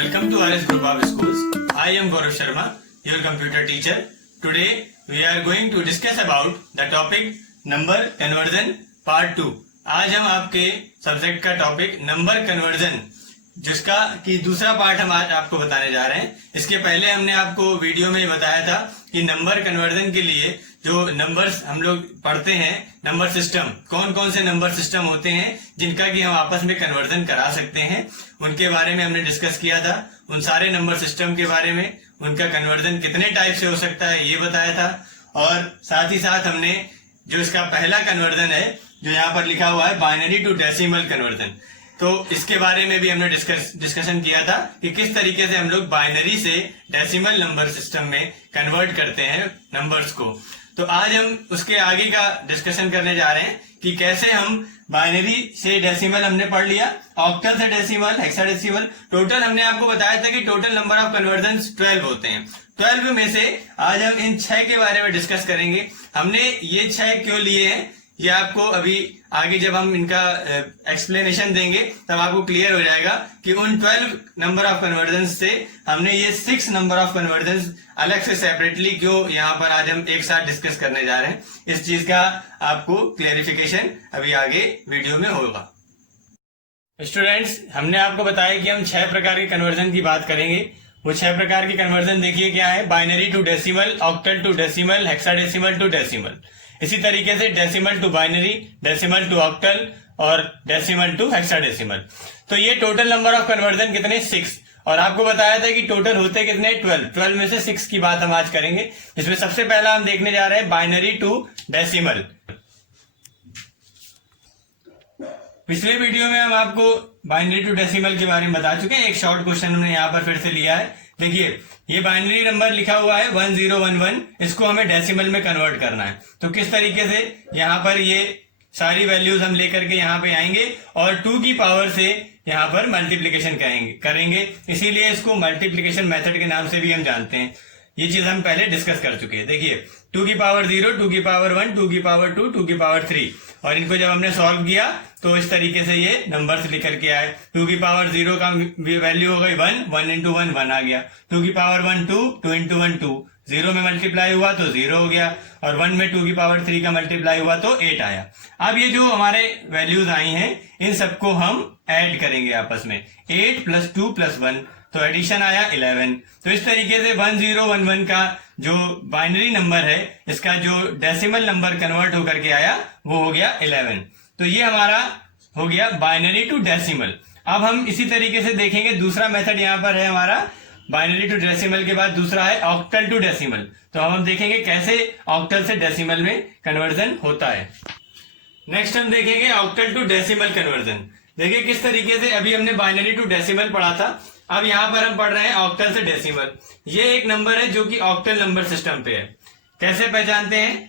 Welcome to RS Group of Schools. I am Gaurav Sharma, your computer teacher. Today we are going to discuss about the topic number conversion part 2. आज हम आपके subject का topic number conversion जिसका कि दूसरा part हम आज आपको बताने जा रहे हैं। इसके पहले हमने आपको वीडियो में बताया था कि नंबर कन्वर्जन के लिए जो नंबर्स हम लोग पढ़ते हैं, नंबर सिस्टम, कौन कौन से नंबर सिस्टम होते हैं जिनका कि हम आपस में कन्वर्जन करा सकते हैं, उनके बारे में हमने डिस्कस किया था। उन सारे नंबर सिस्टम के बारे में, उनका कन्वर्जन कितने टाइप से हो सकता है ये बताया था। और साथ ही साथ हमने जो इसका पहला कन्वर्जन है जो यहाँ पर लिखा हुआ है बाइनरी टू डेसिमल कन्वर्जन, तो इसके बारे में भी हमने डिस्कशन किया था कि किस तरीके से हम लोग बाइनरी से डेसिमल नंबर सिस्टम में कन्वर्ट करते हैं नंबर्स को। तो आज हम उसके आगे का डिस्कशन करने जा रहे हैं कि कैसे हम बाइनरी से डेसिमल हमने पढ़ लिया, ऑक्टल से डेसिमल, हेक्साडेसिमल, टोटल हमने आपको बताया था कि टोटल नंबर ऑफ कन्वर्जन 12 होते हैं। 12 में से आज हम इन 6 के बारे में डिस्कस करेंगे। हमने ये 6 क्यों लिए हैं ये आपको अभी आगे जब हम इनका एक्सप्लेनेशन देंगे तब आपको क्लियर हो जाएगा कि उन 12 नंबर ऑफ कन्वर्जन से हमने ये 6 नंबर ऑफ कन्वर्जन अलग से सेपरेटली क्यों यहाँ पर आज हम एक साथ डिस्कस करने जा रहे हैं। इस चीज का आपको क्लेरिफिकेशन अभी आगे वीडियो में होगा। स्टूडेंट्स, हमने आपको बताया कि हम 6 प्रकार के कन्वर्जन की बात करेंगे। वो 6 प्रकार के कन्वर्जन देखिए क्या है: binary to decimal, octal to decimal, hexadecimal to decimal. इसी तरीके से decimal to binary, decimal to octal और डेसिमल टू हेक्साडेसिमल। तो ये टोटल नंबर ऑफ कन्वर्जन कितने? 6। और आपको बताया था कि टोटल होते कितने? 12 में से 6 की बात हम आज करेंगे। इसमें सबसे पहला हम देखने जा रहे हैं बाइनरी टू डेसिमल। पिछले वीडियो में हम आपको बाइनरी टू डेसिमल के बारे में बता चुके हैं। एक शॉर्ट क्वेश्चन हमने यहाँ पर फिर से लिया है। देखिए, ये बाइनरी नंबर लिखा हुआ है 1011, इसको हमें डेसिमल में कन्वर्ट करना है। तो किस तरीके से यहाँ पर ये सारी वैल्यूज हम लेकर के यहाँ पे आएंगे और 2 की पावर से यहाँ पर मल्टीप्लीकेशन करेंगे। इसीलिए इसको मल्टीप्लीकेशन मेथड के नाम से भी हम जानते हैं। ये चीज हम पहले डिस्कस कर चुके हैं। देखिए, 2 की पावर 0, 2 की पावर 1, 2 की पावर 2, 2 की पावर 3, और इनको जब हमने सॉल्व किया तो इस तरीके से ये नंबर्स लिख करके आए। 2 की पावर 0 का वैल्यू हो गई 1, 1 इंटू 1 1 आ गया। 2 की पावर 1 2, 2 इंटू 1 2, 0 में मल्टीप्लाई हुआ तो 0 हो गया, और 1 में 2 की पावर 3 का मल्टीप्लाई हुआ तो 8 आया। अब ये जो हमारे वैल्यूज आई हैं इन सबको हम ऐड करेंगे आपस में। 8 + 2 + 1, तो एडिशन आया 11। तो इस तरीके से 1011 का जो बाइनरी नंबर है इसका जो डेसिमल नंबर कन्वर्ट होकर के आया वो हो गया 11। तो ये हमारा हो गया बाइनरी टू डेसिमल। अब हम इसी तरीके से देखेंगे, दूसरा मेथड यहाँ पर है हमारा बाइनरी टू डेसिमल के बाद दूसरा है ऑक्टल टू डेसिमल। तो हम देखेंगे कैसे ऑक्टल से डेसिमल में कन्वर्जन होता है। नेक्स्ट हम देखेंगे ऑक्टल टू डेसिमल कन्वर्जन। देखिए किस तरीके से अभी हमने बाइनरी टू डेसिमल पढ़ा था, अब यहाँ पर हम पढ़ रहे हैं ऑक्टल से डेसिमल। ये एक नंबर है जो कि ऑक्टल नंबर सिस्टम पे है। कैसे पहचानते हैं?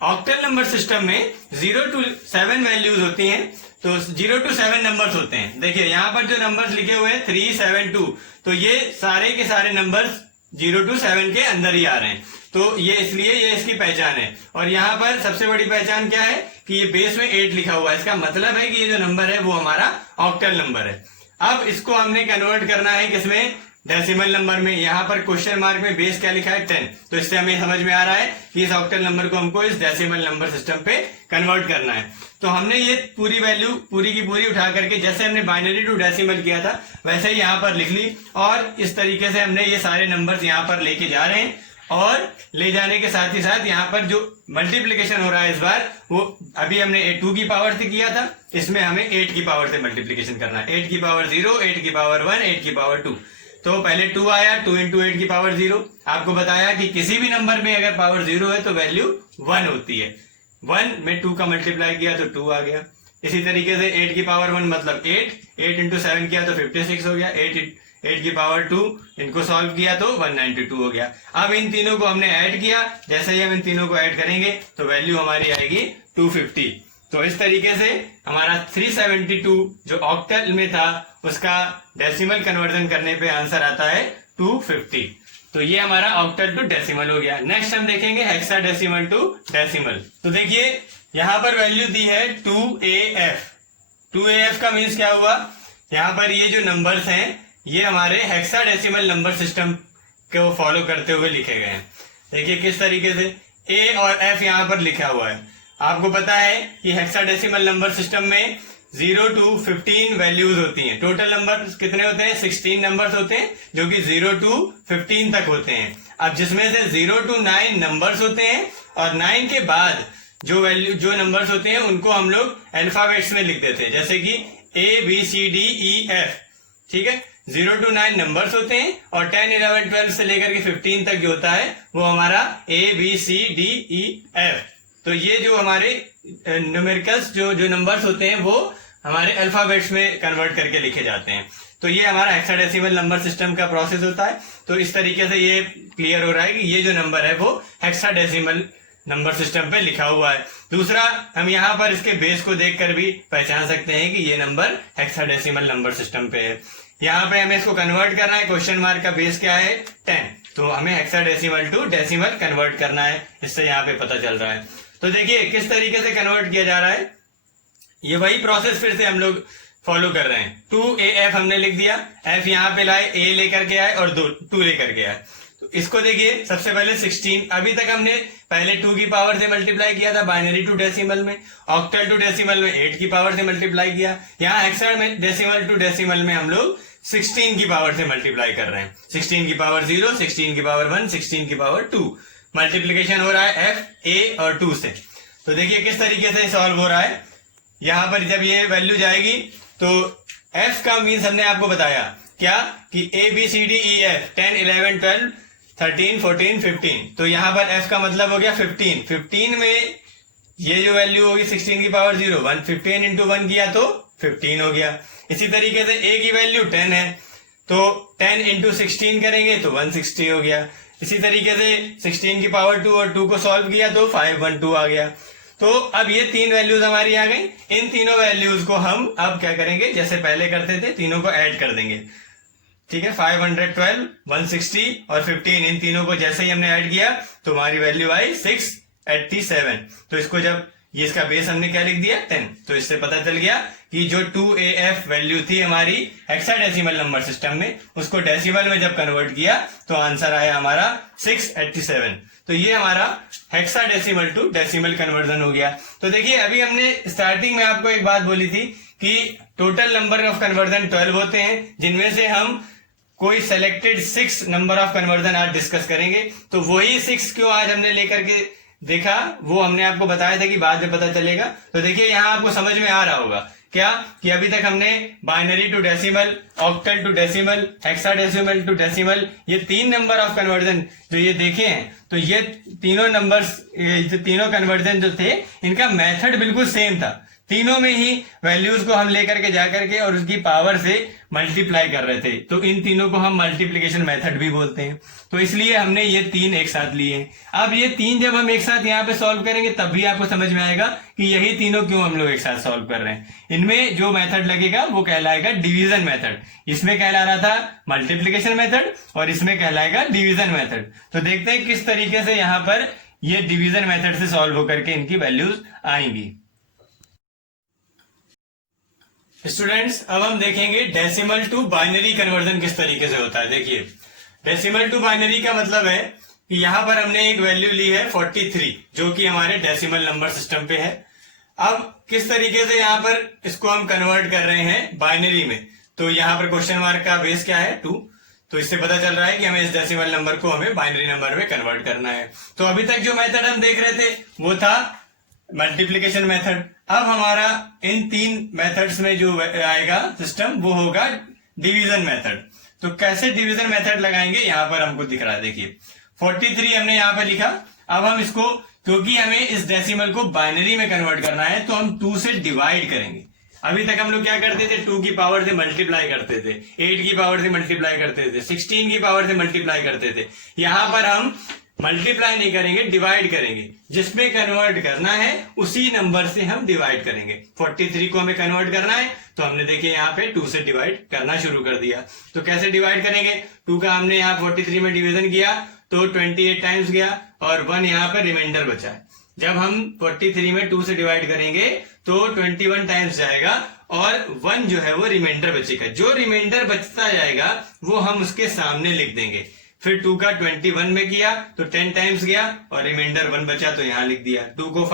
ऑक्टल नंबर सिस्टम में 0 to 7 वैल्यूज होती हैं, तो 0 to 7 नंबर्स होते हैं। देखिए यहाँ पर जो नंबर्स लिखे हुए हैं 3, 7, 2, तो ये सारे के सारे नंबर्स 0 to 7 के अंदर ही आ रहे हैं। तो ये इसलिए ये इसकी पहचान है। और यहाँ पर सबसे बड़ी पहचान क्या है कि ये बेस में 8 लिखा हुआ है। इसका मतलब है कि ये जो नंबर है वो हमारा ऑक्टल नंबर है। अब इसको हमने कन्वर्ट करना है किसमें? डेसिमल नंबर में। यहाँ पर क्वेश्चन मार्क में बेस क्या लिखा है? 10। तो इससे हमें समझ में आ रहा है कि इस ऑक्टल नंबर को हमको इस डेसिमल नंबर सिस्टम पे कन्वर्ट करना है। तो हमने ये पूरी वैल्यू पूरी की पूरी उठा करके जैसे हमने बाइनरी टू डेसिमल किया था वैसे ही यहाँ पर लिख ली, और इस तरीके से हमने ये सारे नंबर्स यहाँ पर लेके जा रहे हैं। और ले जाने के साथ ही साथ यहाँ पर जो मल्टीप्लीकेशन हो रहा है इस बार वो अभी हमने 2 की पावर से किया था, इसमें हमें 8 की पावर से मल्टीप्लीकेशन करना है। 8 की पावर 0, 8 की पावर 1, 8 की पावर 2। तो पहले 2 आया, 2 इंटू 8 की पावर 0। आपको बताया कि किसी भी नंबर में अगर पावर 0 है तो वैल्यू 1 होती है। 1 में 2 का मल्टीप्लाई किया तो 2 आ गया। इसी तरीके से 8 की पावर 1 मतलब 8, 8 इंटू 7 किया तो 56 हो गया। 8 की पावर 2 इनको सॉल्व किया तो 192 हो गया। अब इन तीनों को हमने ऐड किया, जैसे ही हम इन तीनों को ऐड करेंगे तो वैल्यू हमारी आएगी 250। तो इस तरीके से हमारा 372 जो ऑक्टल में था उसका डेसिमल कन्वर्जन करने पे आंसर आता है 250। तो ये हमारा ऑक्टल टू डेसिमल हो गया। नेक्स्ट हम देखेंगे हेक्साडेसिमल टू डेसिमल। तो देखिए यहाँ पर वैल्यू दी है 2AF। 2AF का मीन्स क्या हुआ? यहाँ पर ये जो नंबर्स हैं ये हमारे हेक्साडेसिमल नंबर सिस्टम को फॉलो करते हुए लिखे गए हैं। देखिए किस तरीके से ए और एफ यहाँ पर लिखा हुआ है। आपको पता है कि हेक्साडेसिमल नंबर सिस्टम में 0 to 15 वैल्यूज होती हैं। टोटल नंबर कितने होते हैं? 16 नंबर्स होते हैं, जो कि 0 to 15 तक होते हैं। अब जिसमें से 0 to 9 नंबर्स होते हैं और 9 के बाद जो नंबर्स होते हैं उनको हम लोग अल्फाबेट्स में लिख देते हैं, जैसे कि ABCDEF। ठीक है, 0 to 9 नंबर्स होते हैं और 10, 11, 12 से लेकर के 15 तक जो होता है वो हमारा ABCDEF। तो ये जो हमारे न्यूमेरिकल्स जो नंबर्स होते हैं वो हमारे अल्फाबेट्स में कन्वर्ट करके लिखे जाते हैं। तो ये हमारा हेक्साडेसिमल नंबर सिस्टम का प्रोसेस होता है। तो इस तरीके से ये क्लियर हो रहा है कि ये जो नंबर है वो हेक्साडेसिमल नंबर सिस्टम पे लिखा हुआ है। दूसरा, हम यहाँ पर इसके बेस को देखकर भी पहचान सकते हैं कि ये नंबर हेक्साडेसिमल नंबर सिस्टम पे है। यहाँ पे हमें इसको कन्वर्ट करना है। क्वेश्चन मार्क का बेस क्या है? 10। तो हमें हेक्साडेसिमल टू डेसिमल कन्वर्ट करना है, इससे यहाँ पे पता चल रहा है। तो देखिए किस तरीके से कन्वर्ट किया जा रहा है। ये वही प्रोसेस फिर से हम लोग फॉलो कर रहे हैं। 2AF हमने लिख दिया, F यहाँ पे लाए, A लेकर के आए और 2 लेकर के आए। तो इसको देखिए, सबसे पहले 16, अभी तक हमने पहले 2 की पावर से मल्टीप्लाई किया था बाइनरी टू डेसिमल में, ऑक्टल टू डेसिमल में 8 की पावर से मल्टीप्लाई किया। यहाँ हेक्साडेसिमल टू डेसिमल में हम लोग 16 की पावर से मल्टीप्लाई कर रहे हैं। 16 की पावर 0, 16 की पावर 1, 16 की पावर 2। मल्टीप्लीकेशन हो रहा है F, A और 2 से। तो देखिए किस तरीके से सॉल्व हो रहा है। यहां पर जब ये वैल्यू जाएगी तो F का मीन्स हमने आपको बताया क्या कि ABCDEF 10, 11, 12, 13, 14, 15। तो यहां पर F का मतलब हो गया 15। 15 में ये जो वैल्यू होगी 16 की पावर 0, 1, 15 इंटू 1 किया तो 15 हो गया। इसी तरीके से A की वैल्यू 10 है, तो 10 इंटू 16 करेंगे तो 160 हो गया। इसी तरीके से 16 की पावर 2 और 2 को सॉल्व किया तो 512 आ गया। तो अब ये 3 वैल्यूज हमारी आ गई। इन तीनों वैल्यूज को हम अब क्या करेंगे, जैसे पहले करते थे, तीनों को ऐड कर देंगे। ठीक है, 512, 160 और 15, इन तीनों को जैसे ही हमने ऐड किया तो हमारी वैल्यू आई 687। तो इसको जब ये इसका बेस हमने क्या लिख दिया? 10। तो इससे पता चल गया कि जो 2AF वैल्यू थी हमारी हेक्साडेसिमल नंबर सिस्टम में, उसको डेसिमल में जब कन्वर्ट किया तो आंसर आया हमारा 687। तो ये हमारा हेक्साडेसिमल टू डेसिमल कन्वर्जन हो गया। तो देखिए अभी हमने स्टार्टिंग में आपको एक बात बोली थी कि टोटल नंबर ऑफ कन्वर्जन 12 होते हैं, जिनमें से हम कोई सेलेक्टेड 6 नंबर ऑफ कन्वर्जन आज डिस्कस करेंगे। तो वही 6 क्यों आज हमने लेकर के देखा, वो हमने आपको बताया था कि बाद में पता चलेगा। तो देखिए यहाँ आपको समझ में आ रहा होगा क्या कि अभी तक हमने binary to decimal, octal to decimal, hexadecimal to decimal, ये 3 नंबर ऑफ कन्वर्जन जो ये देखे हैं। तो ये तीनों नंबर्स, ये तीनों कन्वर्जन जो थे, इनका मेथड बिल्कुल सेम था। तीनों में ही वैल्यूज को हम लेकर के जाकर के और उसकी पावर से मल्टीप्लाई कर रहे थे। तो इन तीनों को हम मल्टीप्लिकेशन मेथड भी बोलते हैं। तो इसलिए हमने ये 3 एक साथ लिए। अब ये 3 जब हम एक साथ यहाँ पे सॉल्व करेंगे तब भी आपको समझ में आएगा कि यही तीनों क्यों हम लोग एक साथ सॉल्व कर रहे हैं। इनमें जो मेथड लगेगा वो कहलाएगा डिवीजन मेथड। इसमें कहला रहा था मल्टीप्लिकेशन मेथड और इसमें कहलाएगा डिवीजन मेथड। तो देखते हैं किस तरीके से यहाँ पर ये डिवीजन मेथड से सॉल्व होकर के इनकी वैल्यूज आएंगी। स्टूडेंट्स, अब हम देखेंगे डेसिमल टू बाइनरी कन्वर्जन किस तरीके से होता है। देखिए, डेसिमल टू बाइनरी का मतलब है कि यहां पर हमने एक वैल्यू ली है 43, जो कि हमारे डेसिमल नंबर सिस्टम पे है। अब किस तरीके से यहां पर इसको हम कन्वर्ट कर रहे हैं बाइनरी में, तो यहां पर क्वेश्चन मार्क का बेस क्या है? 2। तो इससे पता चल रहा है कि हमें इस डेसिमल नंबर को हमें बाइनरी नंबर में कन्वर्ट करना है। तो अभी तक जो मेथड हम देख रहे थे वो था मल्टीप्लिकेशन मेथड। अब हमारा इन 3 मेथड्स में जो आएगा सिस्टम वो होगा डिवीजन मेथड। तो कैसे डिवीजन मेथड लगाएंगे यहाँ पर हमको दिख रहा है। देखिए 43 हमने यहाँ पर लिखा। अब हम इसको, क्योंकि हमें इस डेसिमल को बाइनरी में कन्वर्ट करना है, तो हम 2 से डिवाइड करेंगे। अभी तक हम लोग क्या करते थे? 2 की पावर से मल्टीप्लाई करते थे, 8 की पावर से मल्टीप्लाई करते थे, 16 की पावर से मल्टीप्लाई करते थे। यहां पर हम मल्टीप्लाई नहीं करेंगे, डिवाइड करेंगे। जिसमें कन्वर्ट करना है उसी नंबर से हम डिवाइड करेंगे। 43 को हमें कन्वर्ट करना है तो हमने देखिए यहाँ पे 2 से डिवाइड करना शुरू कर दिया। तो कैसे डिवाइड करेंगे? 2 का हमने यहाँ 43 में डिवीजन किया तो 28 टाइम्स गया और 1 यहाँ पर रिमाइंडर बचा है। जब हम 43 में 2 से डिवाइड करेंगे तो 21 टाइम्स जाएगा और 1 जो है वो रिमाइंडर बचेगा। जो रिमाइंडर बचता जाएगा वो हम उसके सामने लिख देंगे। फिर 2 का 21 में किया तो 10 टाइम्स गया और रिमाइंडर 1 बचा तो यहां लिख दिया। 2 को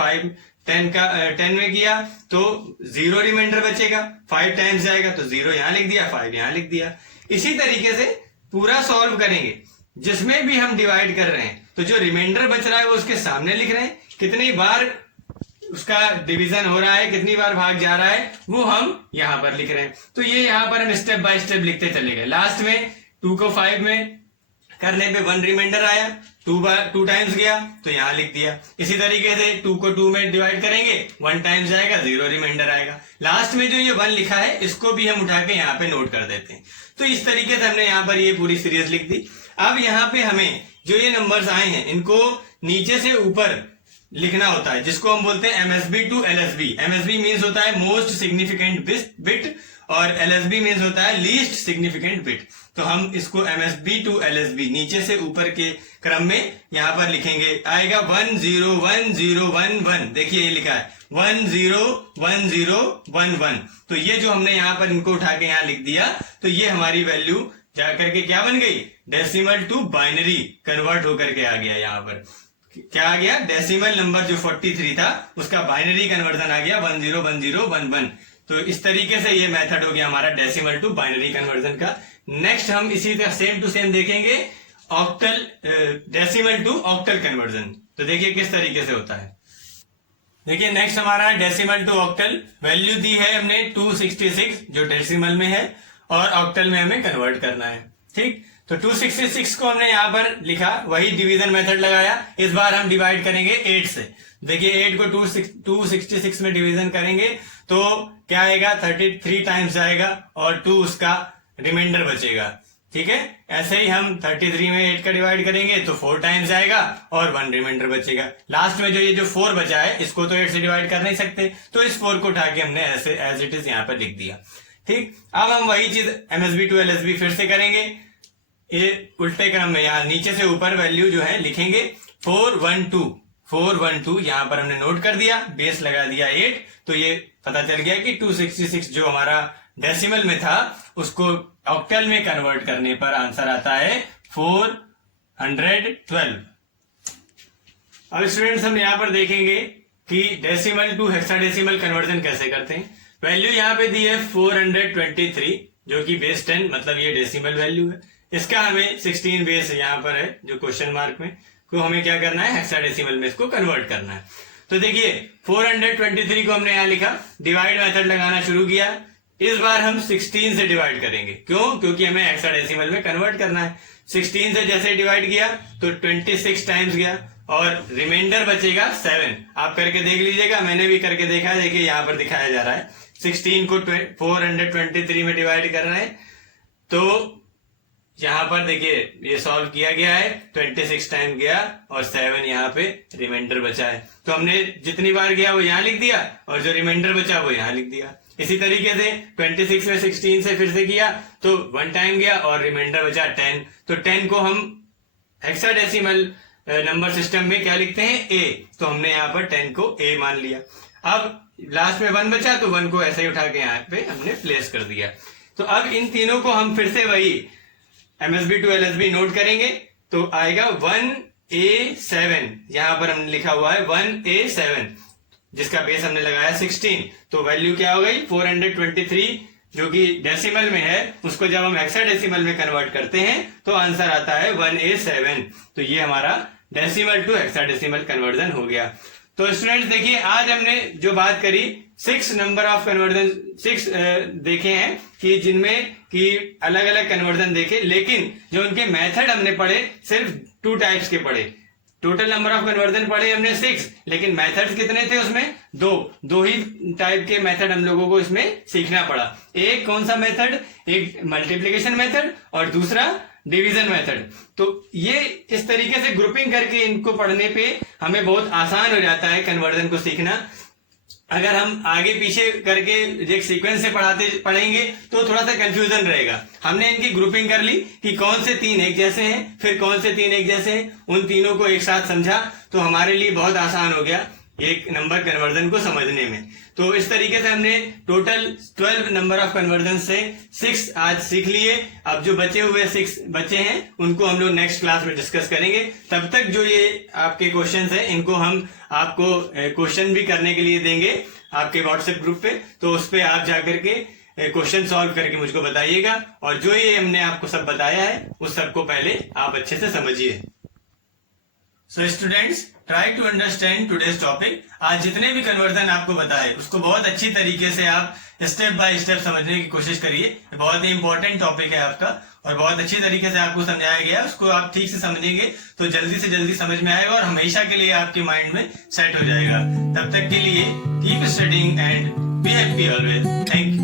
10 में किया तो 0 रिमाइंडर बचेगा, 5 टाइम्स जाएगा तो 0 यहां लिख दिया, 5 यहां लिख दिया। इसी तरीके से पूरा सॉल्व करेंगे। जिसमें भी हम डिवाइड कर रहे हैं तो जो रिमाइंडर बच रहा है वो उसके सामने लिख रहे हैं, कितनी बार उसका डिवीजन हो रहा है, कितनी बार भाग जा रहा है वो हम यहां पर लिख रहे हैं। तो ये यहां पर हम स्टेप बाय स्टेप लिखते चले गए। लास्ट में 2 को 5 में करने पे 1 रिमाइंडर आया, 2 टाइम्स गया तो यहां लिख दिया। इसी तरीके से 2 को 2 में डिवाइड करेंगे, 1 टाइम्स जाएगा, 0 रिमाइंडर आएगा। लास्ट में जो ये 1 लिखा है इसको भी हम उठा के यहाँ पे नोट कर देते हैं। तो इस तरीके से हमने यहाँ पर ये पूरी सीरीज लिख दी। अब यहाँ पे हमें जो ये नंबर्स आए हैं इनको नीचे से ऊपर लिखना होता है, जिसको हम बोलते हैं MSB to LSB। MSB means होता है मोस्ट सिग्निफिकेंट बिट और LSB मीन्स होता है लीस्ट सिग्निफिकेंट बिट। तो हम इसको MSB टू LSB नीचे से ऊपर के क्रम में यहाँ पर लिखेंगे। आएगा 1 0 1 0 1 1। देखिए ये लिखा है 1 0 1 0 1 1। तो ये जो हमने यहाँ पर इनको उठा के यहाँ लिख दिया तो ये हमारी वैल्यू जाकर के क्या बन गई, डेसिमल टू बाइनरी कन्वर्ट होकर के आ गया। यहाँ पर क्या आ गया, डेसिमल नंबर जो 43 था उसका बाइनरी कन्वर्जन आ गया 10 10 0 1 1। तो इस तरीके से ये मेथड हो गया हमारा डेसिमल टू बाइनरी कन्वर्जन का। नेक्स्ट हम इसी तरह सेम टू सेम देखेंगे octal, decimal to octal conversion. तो देखिए किस तरीके से होता है। देखिए नेक्स्ट हमारा डेसिमल टू ऑक्टल। वैल्यू दी है हमने 266 जो डेसिमल में है और ऑक्टल में हमें कन्वर्ट करना है। ठीक, तो 266 को हमने यहां पर लिखा, वही डिवीजन मेथड लगाया। इस बार हम डिवाइड करेंगे 8 से। देखिए 8 को 266 में डिवीजन करेंगे तो क्या आएगा, 33 टाइम्स जाएगा और 2 उसका रिमाइंडर बचेगा। ठीक है, ऐसे ही हम 33 में 8 का डिवाइड करेंगे तो 4 टाइम्स आएगा और 1 रिमाइंडर बचेगा। लास्ट में जो ये जो 4 बचा है इसको तो 8 से डिवाइड कर नहीं सकते, तो इस 4 को उठा के हमने ऐसे एज इट इज यहाँ पर लिख दिया। ठीक, अब हम वही चीज MSB टू LSB फिर से करेंगे। ये उल्टे क्रम में यहाँ नीचे से ऊपर वैल्यू जो है लिखेंगे 412 यहाँ पर हमने नोट कर दिया, बेस लगा दिया 8। तो ये पता चल गया कि 266 जो हमारा डेसिमल में था उसको ऑक्टल में कन्वर्ट करने पर आंसर आता है 412। अब स्टूडेंट्स हम यहाँ पर देखेंगे कि डेसिमल टू हेक्साडेसिमल कन्वर्जन कैसे करते हैं। वैल्यू यहाँ पे दी है 423 जो कि बेस 10 मतलब ये डेसिमल वैल्यू है। इसका हमें 16 बेस यहाँ पर है जो क्वेश्चन मार्क में, को हमें क्या करना है, हेक्साडेसिमल में इसको कन्वर्ट करना है। तो देखिए 423 को हमने यहाँ लिखा, डिवाइड मेथड लगाना शुरू किया। इस बार हम 16 से डिवाइड करेंगे। क्यों, क्योंकि हमें हेक्साडेसिमल में कन्वर्ट करना है। 16 से जैसे डिवाइड किया तो 26 टाइम्स गया और रिमाइंडर बचेगा 7। आप करके देख लीजिएगा, मैंने भी करके देखा है। देखिए यहाँ पर दिखाया जा रहा है 16 को 423 में डिवाइड कर रहे हैं तो यहाँ पर देखिए ये सॉल्व किया गया है, 26 टाइम गया और 7 यहाँ पे रिमाइंडर बचा है। तो हमने जितनी बार गया वो यहाँ लिख दिया और जो रिमाइंडर बचा वो यहाँ लिख दिया। इसी तरीके से 26 में 16 से फिर से किया तो 1 टाइम गया और रिमाइंडर बचा 10। तो 10 को हम हेक्साडेसिमल नंबर सिस्टम में क्या लिखते हैं, A। तो हमने यहाँ पर 10 को A मान लिया। अब लास्ट में 1 बचा तो 1 को ऐसे ही उठा के यहाँ पे हमने प्लेस कर दिया। तो अब इन तीनों को हम फिर से वही MSB टू LSB नोट करेंगे तो आएगा 1A7। यहाँ पर हमने लिखा हुआ है 1A7 जिसका बेस हमने लगाया 16। तो वैल्यू क्या हो गई, 423 जो कि डेसिमल में है उसको जब हम हेक्साडेसिमल में कन्वर्ट करते हैं तो आंसर आता है 1A7। तो ये हमारा डेसिमल टू हेक्साडेसिमल कन्वर्जन हो गया। तो स्टूडेंट्स देखिए आज हमने जो बात करी 6 नंबर ऑफ कन्वर्जन 6 देखे हैं कि जिनमें कि अलग अलग कन्वर्जन देखे, लेकिन जो उनके मेथड हमने पढ़े सिर्फ 2 टाइप्स के पढ़े। टोटल नंबर ऑफ कन्वर्जन पढ़े हमने 6, लेकिन मेथड्स कितने थे उसमें, 2 ही टाइप के मेथड हम लोगों को इसमें सीखना पड़ा। एक कौन सा मेथड, एक मल्टीप्लीकेशन मेथड और दूसरा डिवीजन मेथड। तो ये इस तरीके से ग्रुपिंग करके इनको पढ़ने पे हमें बहुत आसान हो जाता है कन्वर्जन को सीखना। अगर हम आगे पीछे करके एक सीक्वेंस से पढ़ेंगे तो थोड़ा सा कंफ्यूजन रहेगा। हमने इनकी ग्रुपिंग कर ली कि कौन से 3 एक जैसे हैं, फिर कौन से 3 एक जैसे हैं, उन तीनों को एक साथ समझा तो हमारे लिए बहुत आसान हो गया एक नंबर कन्वर्जन को समझने में। तो इस तरीके से हमने टोटल 12 नंबर ऑफ कन्वर्जन से 6 आज सीख लिए। अब जो बचे हुए 6 बचे हैं उनको हम लोग नेक्स्ट क्लास में डिस्कस करेंगे। तब तक जो ये आपके क्वेश्चंस हैं इनको हम आपको क्वेश्चन भी करने के लिए देंगे आपके व्हाट्सएप ग्रुप पे, तो उस पे आप जाकर के क्वेश्चन सॉल्व करके मुझको बताइएगा। और जो ये हमने आपको सब बताया है उस सबको पहले आप अच्छे से समझिए। So students, try to understand today's topic. आज जितने भी कन्वर्जन आपको बताए उसको बहुत अच्छी तरीके से आप स्टेप बाय स्टेप समझने की कोशिश करिए। बहुत ही इंपॉर्टेंट टॉपिक है आपका और बहुत अच्छी तरीके से आपको समझाया गया है। उसको आप ठीक से समझेंगे तो जल्दी से जल्दी समझ में आएगा और हमेशा के लिए आपके माइंड में सेट हो जाएगा। तब तक के लिए keep studying and be happy always. Thank you.